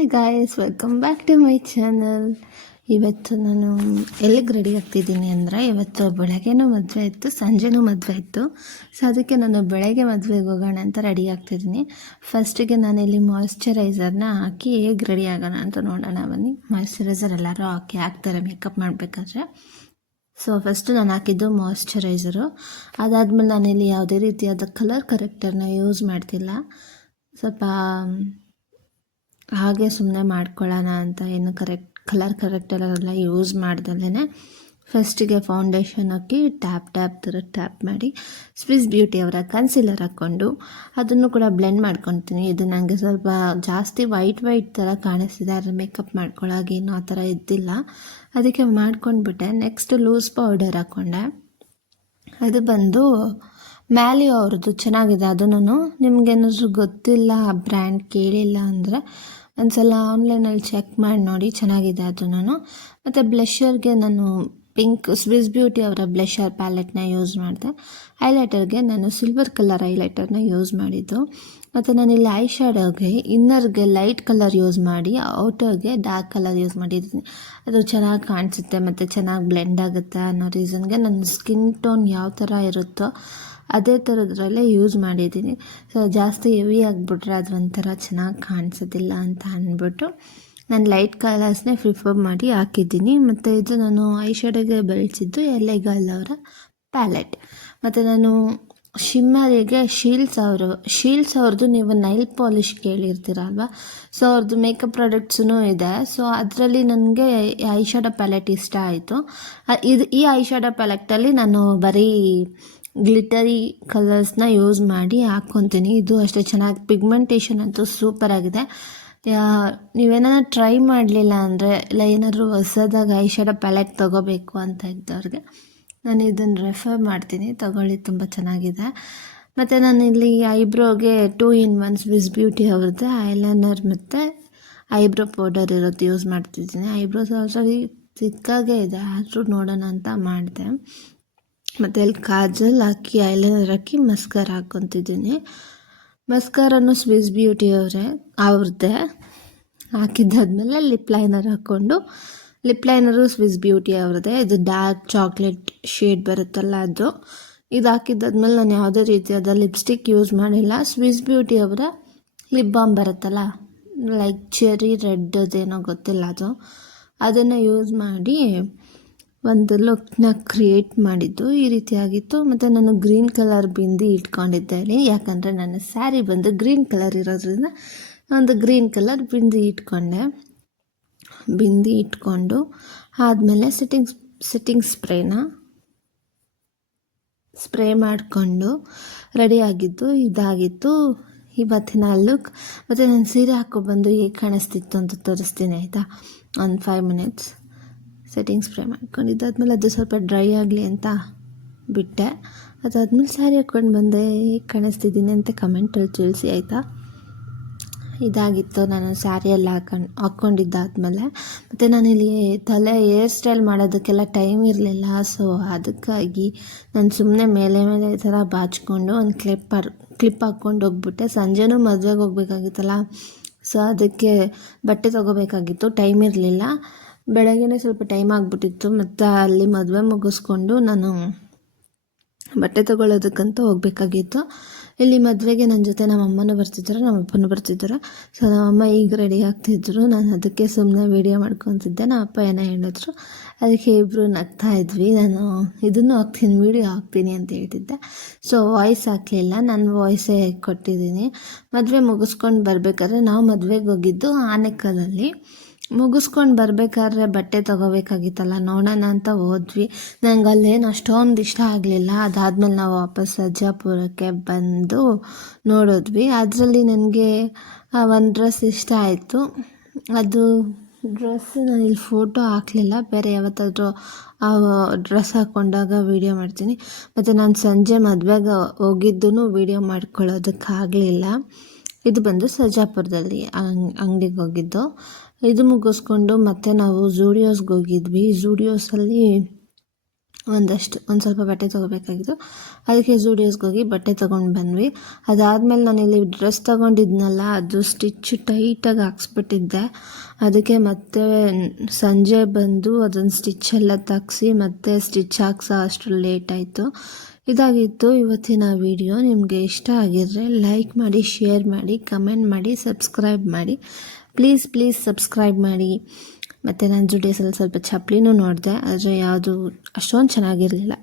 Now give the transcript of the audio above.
Hi guys, welcome back to my channel. ಇವತ್ತು ನಾನು ಎಲ್ಲಿಗೆ ರೆಡಿ ಆಗ್ತಿದ್ದೀನಿ ಅಂದರೆ, ಇವತ್ತು ಬೆಳಗ್ಗೆನೂ ಮದುವೆ ಇತ್ತು, ಸಂಜೆನೂ ಮದುವೆ ಇತ್ತು. ಸೊ ಅದಕ್ಕೆ ನಾನು ಬೆಳಗ್ಗೆ ಮದುವೆಗೆ ಹೋಗೋಣ ಅಂತ ರೆಡಿ ಆಗ್ತಿದ್ದೀನಿ. ಫಸ್ಟಿಗೆ ನಾನಿಲ್ಲಿ ಮಾಯ್ಶ್ಚರೈಸರ್ನ ಹಾಕಿ ಹೇಗೆ ರೆಡಿ ಆಗೋಣ ಅಂತ ನೋಡೋಣ ಬನ್ನಿ. ಮಾಯ್ಶ್ಚರೈಸರ್ ಎಲ್ಲರೂ ಹಾಕ್ತಾರೆ ಮೇಕಪ್ ಮಾಡಬೇಕಾದ್ರೆ. ಸೊ ಫಸ್ಟು ನಾನು ಹಾಕಿದ್ದು ಮಾಯ್ಶ್ಚರೈಸರು. ಅದಾದಮೇಲೆ ನಾನಿಲ್ಲಿ ಯಾವುದೇ ರೀತಿಯಾದ ಕಲರ್ ಕರೆಕ್ಟರ್ನ ಯೂಸ್ ಮಾಡ್ತಿಲ್ಲ. ಸ್ವಲ್ಪ ಹಾಗೆ ಸುಮ್ಮನೆ ಮಾಡ್ಕೊಳ್ಳೋಣ ಅಂತ, ಏನು ಕಲರ್ ಕರೆಕ್ಟರೆಲ್ಲ ಯೂಸ್ ಮಾಡ್ದಲೇ ಫಸ್ಟಿಗೆ ಫೌಂಡೇಶನ್ ಹಾಕಿ ಟ್ಯಾಪ್ ಮಾಡಿ ಸ್ವಿಸ್ ಬ್ಯೂಟಿ ಅವರ ಕನ್ಸಿಲರ್ ಹಾಕ್ಕೊಂಡು ಅದನ್ನು ಕೂಡ ಬ್ಲೆಂಡ್ ಮಾಡ್ಕೊತೀನಿ. ಇದು ನನಗೆ ಸ್ವಲ್ಪ ಜಾಸ್ತಿ ವೈಟ್ ಥರ ಕಾಣಿಸ್ತಿದೆ, ಆದರೆ ಮೇಕಪ್ ಮಾಡ್ಕೊಳ್ಳೋಕೆ ಏನೂ ಆ ಥರ ಇದ್ದಿಲ್ಲ, ಅದಕ್ಕೆ ಮಾಡ್ಕೊಂಡ್ಬಿಟ್ಟೆ. ನೆಕ್ಸ್ಟ್ ಲೂಸ್ ಪೌಡರ್ ಹಾಕ್ಕೊಂಡೆ. ಅದು ಬಂದು ಮ್ಯಾಲಿಯೋ ಅವ್ರದ್ದು ಚೆನ್ನಾಗಿದೆ. ಅದನ್ನು ನಿಮಗೇನಾದರೂ ಗೊತ್ತಿಲ್ಲ, ಬ್ರ್ಯಾಂಡ್ ಕೇಳಿಲ್ಲ ಅಂದರೆ ಒಂದ್ಸಲ ಆನ್ಲೈನಲ್ಲಿ ಚೆಕ್ ಮಾಡಿ ನೋಡಿ, ಚೆನ್ನಾಗಿದೆ ಅದನ್ನು. ಮತ್ತು ಬ್ಲಷರ್ಗೆ ನಾನು ಪಿಂಕ್ ಸ್ವಿಸ್ ಬ್ಯೂಟಿ ಅವರ ಬ್ಲಷರ್ ಪ್ಯಾಲೆಟ್ನ ಯೂಸ್ ಮಾಡಿದೆ. ಹೈಲೈಟರ್ಗೆ ನಾನು ಸಿಲ್ವರ್ ಕಲರ್ ಹೈಲೈಟರ್ನ ಯೂಸ್ ಮಾಡಿದ್ದು. ಮತ್ತು ನಾನಿಲ್ಲಿ ಐ ಶ್ಯಾಡೋಗೆ ಇನ್ನರ್ಗೆ ಲೈಟ್ ಕಲರ್ ಯೂಸ್ ಮಾಡಿ, ಔಟರ್ಗೆ ಡಾರ್ಕ್ ಕಲರ್ ಯೂಸ್ ಮಾಡಿದ್ದೀನಿ. ಅದು ಚೆನ್ನಾಗಿ ಕಾಣಿಸುತ್ತೆ ಮತ್ತು ಚೆನ್ನಾಗಿ ಬ್ಲೆಂಡ್ ಆಗುತ್ತೆ ಅನ್ನೋ ರೀಸನ್ಗೆ ನನ್ನ ಸ್ಕಿನ್ ಟೋನ್ ಯಾವ ಥರ ಇರುತ್ತೋ ಅದೇ ಥರದ್ರಲ್ಲೇ ಯೂಸ್ ಮಾಡಿದ್ದೀನಿ. ಸೊ ಜಾಸ್ತಿ ಹೆವಿ ಆಗಿಬಿಟ್ರೆ ಅದು ಒಂಥರ ಚೆನ್ನಾಗಿ ಕಾಣಿಸೋದಿಲ್ಲ ಅಂತ ಅಂದ್ಬಿಟ್ಟು ನಾನು ಲೈಟ್ ಕಲರ್ಸ್ನೇ ಪ್ರಿಫರ್ ಮಾಡಿ ಹಾಕಿದ್ದೀನಿ. ಮತ್ತು ಇದು ನಾನು ಐ ಶ್ಯಾಡೋಗೆ ಬಳಸಿದ್ದು ಎಲೆಗಾಲ್ ಅವರ ಪ್ಯಾಲೆಟ್. ಮತ್ತು ನಾನು ಶಿಮ್ಮರಿಗೆ ಶೀಲ್ಸ್ ಅವ್ರದ್ದು ನೀವು ನೈಲ್ ಪಾಲಿಶ್ ಕೇಳಿರ್ತೀರಲ್ವ, ಸೊ ಅವ್ರದ್ದು ಮೇಕಪ್ ಪ್ರಾಡಕ್ಟ್ಸೂ ಇದೆ. ಸೊ ಅದರಲ್ಲಿ ನನಗೆ ಐ ಶ್ಯಾಡೋ ಪ್ಯಾಲೆಟ್ ಇಷ್ಟ ಆಯಿತು. ಈ ಐ ಶ್ಯಾಡೋ ಪ್ಯಾಲೆಟಲ್ಲಿ ನಾನು ಬರೀ ಗ್ಲಿಟರಿ ಕಲರ್ಸ್ನ ಯೂಸ್ ಮಾಡಿ ಹಾಕ್ಕೊತೀನಿ. ಇದು ಅಷ್ಟೇ ಚೆನ್ನಾಗಿ ಪಿಗ್ಮೆಂಟೇಷನ್ ಅಂತೂ ಸೂಪರಾಗಿದೆ. ನೀವೇನಾದ್ರು ಟ್ರೈ ಮಾಡಲಿಲ್ಲ ಅಂದರೆ, ಇಲ್ಲ ಏನಾದರೂ ಹೊಸದಾಗಿ ಐ ಶ್ಯಾಡೋ ಪ್ಯಾಲೆಟ್ ತೊಗೋಬೇಕು ಅಂತ ಇದ್ದವ್ರಿಗೆ ನಾನು ಇದನ್ನು ರೆಫರ್ ಮಾಡ್ತೀನಿ, ತೊಗೊಳ್ಳಿ, ತುಂಬ ಚೆನ್ನಾಗಿದೆ. ಮತ್ತು ನಾನಿಲ್ಲಿ ಐಬ್ರೋಗೆ 2-in-1 ಸ್ವಿಸ್ ಬ್ಯೂಟಿ ಅವ್ರದ್ದು ಐಲೈನರ್ ಮತ್ತು ಐಬ್ರೋ ಪೌಡರ್ ಇರೋದು ಯೂಸ್ ಮಾಡ್ತಿದ್ದೀನಿ. ಐಬ್ರೋಸ್ ಆಲ್ರೆಡಿ ಚಿಕ್ಕಾಗೇ ಇದೆ, ಆದರೂ ನೋಡೋಣ ಅಂತ ಮಾಡಿದೆ. ಮತ್ತು ಅಲ್ಲಿ ಕಾಜಲ್ ಹಾಕಿ ಐಲೈನರ್ ಹಾಕಿ ಮಸ್ಕಾರ ಹಾಕ್ಕೊತಿದ್ದೀನಿ. ಮಸ್ಕಾರನು ಸ್ವಿಸ್ ಬ್ಯೂಟಿ ಅವ್ರದ್ದೇ ಹಾಕಿದ್ದಾದ್ಮೇಲೆ ಲಿಪ್ ಲೈನರ್ ಹಾಕ್ಕೊಂಡು, ಲಿಪ್ ಲೈನರು ಸ್ವಿಸ್ ಬ್ಯೂಟಿ ಅವ್ರದ್ದೇ, ಇದು ಡಾರ್ಕ್ ಚಾಕ್ಲೇಟ್ ಶೇಡ್ ಬರುತ್ತಲ್ಲ ಅದು. ಇದು ಹಾಕಿದ್ದಾದ್ಮೇಲೆ ನಾನು ಯಾವುದೇ ರೀತಿಯಾದ ಲಿಪ್ಸ್ಟಿಕ್ ಯೂಸ್ ಮಾಡಿಲ್ಲ. ಸ್ವಿಸ್ ಬ್ಯೂಟಿ ಅವರ ಲಿಪ್ ಬಾಮ್ ಬರುತ್ತಲ್ಲ, ಲೈಕ್ ಚೆರಿ ರೆಡ್ ಅದೇನೋ ಗೊತ್ತಿಲ್ಲ, ಅದನ್ನು ಯೂಸ್ ಮಾಡಿ ಒಂದು ಲುಕ್ನ ಕ್ರಿಯೇಟ್ ಮಾಡಿದ್ದು ಈ ರೀತಿಯಾಗಿತ್ತು. ಮತ್ತು ನಾನು ಗ್ರೀನ್ ಕಲರ್ ಬಿಂದಿ ಇಟ್ಕೊಂಡಿದ್ದೇನೆ, ಯಾಕಂದರೆ ನನ್ನ ಸ್ಯಾರಿ ಬಂದು ಗ್ರೀನ್ ಕಲರ್ ಇರೋದ್ರಿಂದ ಒಂದು ಗ್ರೀನ್ ಕಲರ್ ಬಿಂದಿ ಇಟ್ಕೊಂಡು ಆದಮೇಲೆ ಸೆಟ್ಟಿಂಗ್ ಸ್ಪ್ರೇ ಮಾಡಿಕೊಂಡು ರೆಡಿಯಾಗಿದ್ದು ಇದಾಗಿತ್ತು ಇವತ್ತಿನ ಲುಕ್. ಮತ್ತು ನಾನು ಸೀರೆ ಹಾಕೊಬಂದು ಹೇಗೆ ಕಾಣಿಸ್ತಿತ್ತು ಅಂತ ತೋರಿಸ್ತೀನಿ ಆಯಿತಾ. ಒಂದು 5 minutes ಸೆಟ್ಟಿಂಗ್ ಸ್ಪ್ರೇ ಮಾಡ್ಕೊಂಡಿದ್ದಾದ್ಮೇಲೆ ಅದು ಸ್ವಲ್ಪ ಡ್ರೈ ಆಗಲಿ ಅಂತ ಬಿಟ್ಟೆ. ಅದಾದ್ಮೇಲೆ ಸ್ಯಾರಿ ಹಾಕ್ಕೊಂಡು ಬಂದೆ, ಹೇಗೆ ಕಾಣಿಸ್ತಿದ್ದೀನಿ ಅಂತ ಕಮೆಂಟಲ್ಲಿ ತಿಳಿಸಿ ಆಯಿತಾ. ಇದಾಗಿತ್ತು ನಾನು ಸ್ಯಾರಿ ಎಲ್ಲ ಹಾಕ್ಕೊಂಡಿದ್ದಾದ್ಮೇಲೆ. ಮತ್ತು ನಾನಿಲ್ಲಿ ತಲೆ ಹೇರ್ ಸ್ಟೈಲ್ ಮಾಡೋದಕ್ಕೆಲ್ಲ ಟೈಮ್ ಇರಲಿಲ್ಲ. ಸೊ ಅದಕ್ಕಾಗಿ ನಾನು ಸುಮ್ಮನೆ ಮೇಲೆ ಈ ಥರ ಬಾಚಿಕೊಂಡು ಒಂದು ಕ್ಲಿಪ್ ಹಾಕ್ಕೊಂಡು ಹೋಗ್ಬಿಟ್ಟೆ. ಸಂಜೆನೂ ಮದುವೆಗೆ ಹೋಗ್ಬೇಕಾಗಿತ್ತಲ್ಲ, ಸೊ ಅದಕ್ಕೆ ಬಟ್ಟೆ ತೊಗೋಬೇಕಾಗಿತ್ತು, ಟೈಮ್ ಇರಲಿಲ್ಲ. ಬೆಳಗ್ಗೆನೇ ಸ್ವಲ್ಪ ಟೈಮ್ ಆಗಿಬಿಟ್ಟಿತ್ತು. ಮತ್ತು ಅಲ್ಲಿ ಮದುವೆ ಮುಗಿಸ್ಕೊಂಡು ನಾನು ಬಟ್ಟೆ ತೊಗೊಳ್ಳೋದಕ್ಕಂತ ಹೋಗಬೇಕಾಗಿತ್ತು. ಇಲ್ಲಿ ಮದುವೆಗೆ ನನ್ನ ಜೊತೆ ನಮ್ಮ ಅಮ್ಮನೂ ಬರ್ತಿದ್ರು, ನಮ್ಮ ಅಪ್ಪನೂ ಬರ್ತಿದ್ರು. ಸೊ ನಮ್ಮಮ್ಮ ಈಗ ರೆಡಿ ಆಗ್ತಿದ್ರು, ನಾನು ಅದಕ್ಕೆ ಸುಮ್ಮನೆ ವೀಡಿಯೋ ಮಾಡ್ಕೊತಿದ್ದೆ. ನಮ್ಮ ಅಪ್ಪ ಏನೋ ಹೇಳಿದ್ರು, ಅದಕ್ಕೆ ಇಬ್ಬರು ನಗ್ತಾ ಇದ್ವಿ. ನಾನು ಇದನ್ನು ವೀಡಿಯೋ ಹಾಕ್ತೀನಿ ಅಂತ ಹೇಳ್ತಿದ್ದೆ. ಸೊ ವಾಯ್ಸ್ ಹಾಕಲಿಲ್ಲ, ನಾನು ವಾಯ್ಸೇ ಕೊಟ್ಟಿದ್ದೀನಿ. ಮದುವೆ ಮುಗಿಸ್ಕೊಂಡು ಬರಬೇಕಾದ್ರೆ, ನಾವು ಮದುವೆಗೆ ಹೋಗಿದ್ದು ಆನೇಕಲ್ಲಲ್ಲಿ. ಮುಗಿಸ್ಕೊಂಡು ಬರಬೇಕಾದ್ರೆ ಬಟ್ಟೆ ತೊಗೋಬೇಕಾಗಿತ್ತಲ್ಲ, ನೋಡೋಣ ಅಂತ ಹೋದ್ವಿ. ನಂಗೆ ಅಲ್ಲೇನು ಅಷ್ಟೊಂದು ಇಷ್ಟ ಆಗಲಿಲ್ಲ. ಅದಾದಮೇಲೆ ನಾವು ವಾಪಸ್ ಸರ್ಜಾಪುರಕ್ಕೆ ಬಂದು ನೋಡಿದ್ವಿ. ಅದರಲ್ಲಿ ನನಗೆ ಒಂದು ಡ್ರೆಸ್ ಇಷ್ಟ ಆಯಿತು. ಅದು ಡ್ರೆಸ್ ನಾನು ಇಲ್ಲಿ ಫೋಟೋ ಹಾಕಲಿಲ್ಲ, ಬೇರೆ ಯಾವತ್ತಾದರೂ ಆ ಡ್ರೆಸ್ ಹಾಕ್ಕೊಂಡಾಗ ವೀಡಿಯೋ ಮಾಡ್ತೀನಿ. ಮತ್ತು ನಾನು ಸಂಜೆ ಮದುವೆಗೆ ಹೋಗಿದ್ದೂ ವೀಡಿಯೋ ಮಾಡ್ಕೊಳ್ಳೋದಕ್ಕಾಗಲಿಲ್ಲ. ಇದು ಬಂದು ಸರ್ಜಾಪುರದಲ್ಲಿ ಅಂಗಡಿಗೆ ಹೋಗಿದ್ದು. ಇದು ಮುಗಿಸ್ಕೊಂಡು ಮತ್ತೆ ನಾವು ಝೂಡಿಯೋಸ್ಗೆ ಹೋಗಿದ್ವಿ. ಝೂಡಿಯೋಸಲ್ಲಿ ಒಂದು ಸ್ವಲ್ಪ ಬಟ್ಟೆ ತೊಗೋಬೇಕಾಗಿತ್ತು. ಅದಕ್ಕೆ ಝೂಡಿಯೋಸ್ಗೆ ಹೋಗಿ ಬಟ್ಟೆ ತೊಗೊಂಡು ಬಂದ್ವಿ. ಅದಾದಮೇಲೆ ನಾನಿಲ್ಲಿ ಡ್ರೆಸ್ ತೊಗೊಂಡಿದ್ನಲ್ಲ, ಅದು ಸ್ಟಿಚ್ ಟೈಟಾಗಿ ಹಾಕ್ಸ್ಬಿಟ್ಟಿದ್ದೆ. ಅದಕ್ಕೆ ಮತ್ತೆ ಸಂಜೆ ಬಂದು ಅದನ್ನು ಸ್ಟಿಚ್ ಎಲ್ಲ ತೆಗ್ಸಿ ಮತ್ತೆ ಸ್ಟಿಚ್ ಹಾಕ್ಸೋ ಅಷ್ಟರಲ್ಲಿ ಲೇಟ್ ಆಯಿತು. ಇದಾಗಿತ್ತು ಇವತ್ತಿನ ವಿಡಿಯೋ. ನಿಮಗೆ ಇಷ್ಟ ಆಗಿದ್ರೆ ಲೈಕ್ ಮಾಡಿ, ಶೇರ್ ಮಾಡಿ, ಕಮೆಂಟ್ ಮಾಡಿ, ಸಬ್ಸ್ಕ್ರೈಬ್ ಮಾಡಿ. ಪ್ಲೀಸ್ ಸಬ್ಸ್ಕ್ರೈಬ್ ಮಾಡಿ. ಮತ್ತು ನಾನು ಜುಡಿಯೋಸಲ್ಲಿ ಸ್ವಲ್ಪ ಚಪ್ಪಲಿನೂ ನೋಡಿದೆ, ಆದರೆ ಯಾವುದು ಅಷ್ಟೊಂದು ಚೆನ್ನಾಗಿರಲಿಲ್ಲ.